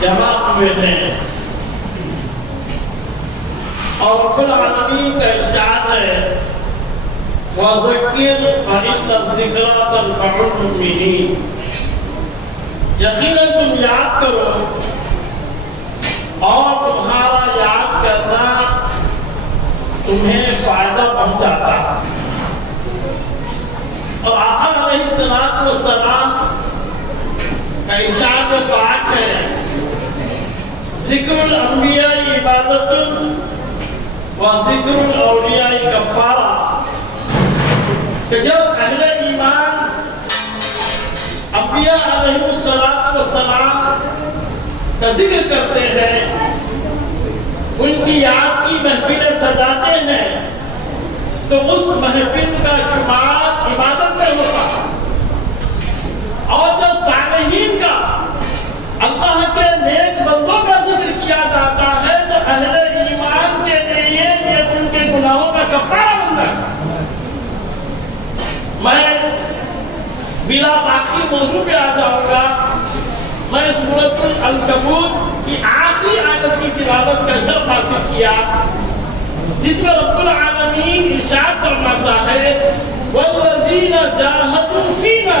جمع ہوئے ہیں اور رب العالمین کا ارشاد ہے وَذَكِّرْ فَإِنَّ الذِّكْرَىٰ تَنفَعُ الْمُؤْمِنِينَ. یقیناً تم یاد کرو اور تمہارا یاد کرنا تمہیں فائدہ پہنچاتا ہے. اور آقا علیہ السلام کا ارشاد پاک ہے ذکر الانبیاء عبادت و ذکر الاولیاء کفارہ، کہ جب اہل ایمان انبیاء علیہ السلام کا ذکر کرتے ہیں، ان کی یاد کی محفلیں سجاتے ہیں، تو اس محفل کا شمار عبادت میں ہوتا ہے. اور جب صالحین کا، اللہ کے نیک بندوں کا ذکر کیا جاتا ہے، تو اہل ایمان کے لیے یہ ان کے گناہوں کا کفارہ بنتا ہے. میں بلا باقی موضوع پہ آ جاؤں گا. میں سورۃ العنکبوت کی آخری آیت کی تلاوت کا شرف حاصل کیا، جس میں رب العالمین ارشاد فرماتا ہے وَالَّذِينَ جَاهَدُوا فِينَا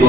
2